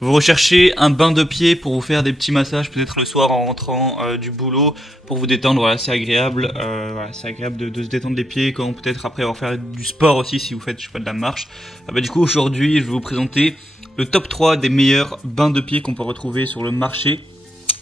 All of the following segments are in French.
Vous recherchez un bain de pied pour vous faire des petits massages, peut-être le soir en rentrant du boulot, pour vous détendre. Voilà, c'est agréable. C'est agréable de se détendre les pieds quand peut-être après avoir fait du sport aussi, si vous faites, je sais pas, de la marche. Du coup, aujourd'hui, je vais vous présenter le top 3 des meilleurs bains de pied qu'on peut retrouver sur le marché.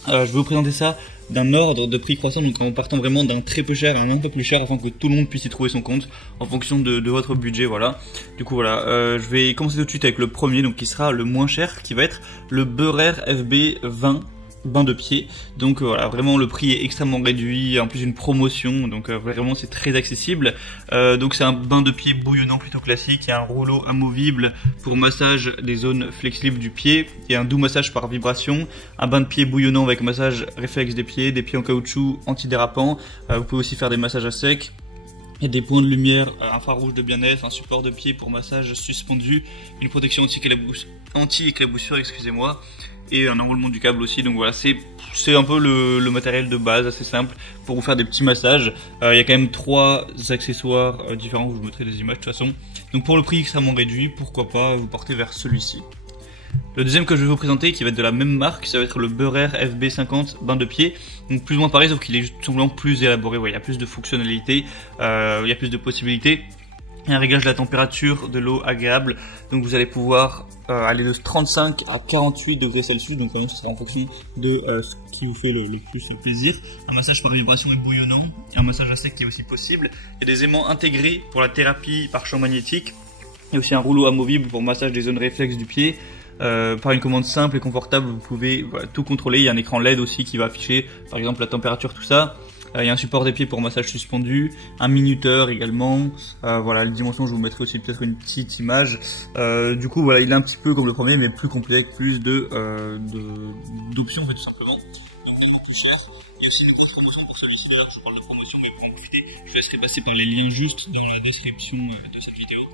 Je vais vous présenter ça d'un ordre de prix croissant, donc en partant vraiment d'un très peu cher à un peu plus cher, afin que tout le monde puisse y trouver son compte en fonction de votre budget. Voilà. Du coup voilà, je vais commencer tout de suite avec le premier, donc qui sera le moins cher, qui va être le Beurer FB20 bain de pied. Donc voilà, vraiment le prix est extrêmement réduit, en plus une promotion, donc vraiment c'est très accessible. Donc c'est un bain de pied bouillonnant plutôt classique, il y a un rouleau amovible pour massage des zones flexibles du pied, il y a un doux massage par vibration, un bain de pied bouillonnant avec massage réflexe des pieds en caoutchouc antidérapant. Vous pouvez aussi faire des massages à sec. Il y a des points de lumière infrarouge de bien-être, un support de pied pour massage suspendu, une protection anti-éclaboussure, excusez-moi, et un enroulement du câble aussi. Donc voilà, c'est un peu le matériel de base, assez simple, pour vous faire des petits massages. Il y a quand même 3 accessoires différents, je vous mettrai des images de toute façon. Donc pour le prix extrêmement réduit, pourquoi pas vous porter vers celui-ci. Le deuxième que je vais vous présenter, qui va être de la même marque, ça va être le Beurer FB50 bain de pied. Donc plus ou moins pareil, sauf qu'il est tout simplement plus élaboré. Ouais, il y a plus de fonctionnalités, il y a plus de possibilités. Il y a un réglage de la température de l'eau agréable. Donc vous allez pouvoir aller de 35 à 48 degrés Celsius. Donc vraiment, ce sera en fonction de ce qui vous fait le plus plaisir. Un massage par vibration est bouillonnant. Un massage à sec qui est aussi possible. Il y a des aimants intégrés pour la thérapie par champ magnétique. Il y a aussi un rouleau amovible pour massage des zones réflexes du pied. Par une commande simple et confortable, vous pouvez tout contrôler. Il y a un écran LED aussi qui va afficher par exemple la température, tout ça. Il y a un support des pieds pour massage suspendu, un minuteur également. Voilà, les dimensions, je vous mettrai aussi peut-être une petite image. Du coup, voilà, il est un petit peu comme le premier, mais plus complet, avec plus d'options, en fait, tout simplement. Donc, vraiment plus cher. Il y a aussi une grosse promotion pour celui-ci. D'ailleurs, je parle de promotion, mais pour en profiter, je vous laisserai passer par les liens juste dans la description de cette vidéo.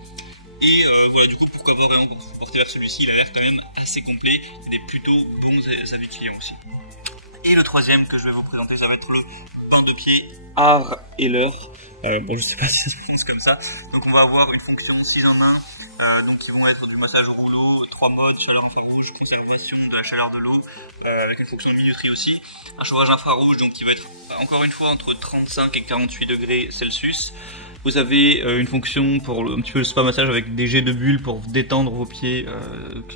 Et voilà, du coup, pourquoi pas vraiment vous porter vers celui-ci, il a l'air quand même assez complet. Il y a des plutôt bons avis clients aussi. Et le troisième que je vais vous présenter, ça va être le bain de pied Art et l'heure. Je sais pas si ça se prononce comme ça. Donc on va avoir une fonction 6 en 1, donc qui vont être du massage au rouleau, 3 modes, chaleur infrarouge, conservation de la chaleur de l'eau, avec une fonction de minuterie aussi. Un chauffage infrarouge donc qui va être encore une fois entre 35 et 48 degrés Celsius. Vous avez une fonction pour un petit peu le spa massage avec des jets de bulles pour détendre vos pieds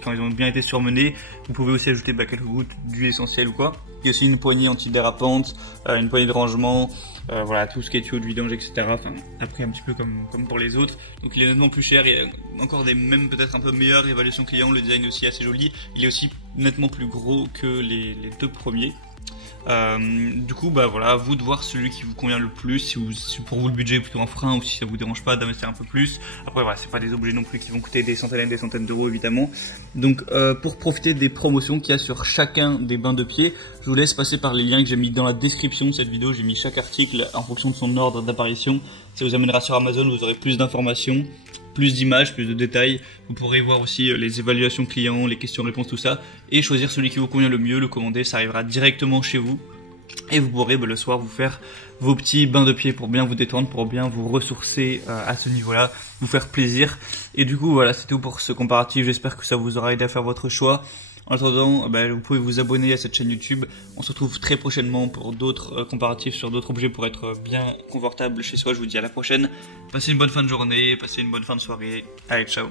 quand ils ont bien été surmenés. Vous pouvez aussi ajouter quelques gouttes d'huile essentielle ou quoi. Il y a aussi une poignée antidérapante, une poignée de rangement, voilà, tout ce qui est tuyau de vidange, etc. Enfin, après un petit peu comme pour les autres. Donc il est nettement plus cher, il y a encore des même peut-être un peu meilleures évaluations client, le design aussi assez joli. Il est aussi nettement plus gros que les 2 premiers. Du coup voilà, à vous de voir celui qui vous convient le plus, si pour vous le budget est plutôt un frein ou si ça vous dérange pas d'investir un peu plus. Après voilà, c'est pas des objets non plus qui vont coûter des centaines d'euros évidemment. Donc pour profiter des promotions qu'il y a sur chacun des bains de pied, je vous laisse passer par les liens que j'ai mis dans la description de cette vidéo. J'ai mis chaque article en fonction de son ordre d'apparition. Ça vous amènera sur Amazon, vous aurez plus d'informations, plus d'images, plus de détails. Vous pourrez voir aussi les évaluations clients, les questions-réponses, tout ça, et choisir celui qui vous convient le mieux, le commander, ça arrivera directement chez vous. Et vous pourrez le soir vous faire vos petits bains de pied pour bien vous détendre, pour bien vous ressourcer à ce niveau-là, vous faire plaisir. Et du coup voilà, c'est tout pour ce comparatif, j'espère que ça vous aura aidé à faire votre choix. En attendant, vous pouvez vous abonner à cette chaîne YouTube. On se retrouve très prochainement pour d'autres comparatifs sur d'autres objets pour être bien confortable chez soi. Je vous dis à la prochaine. Passez une bonne fin de journée, passez une bonne fin de soirée. Allez, ciao.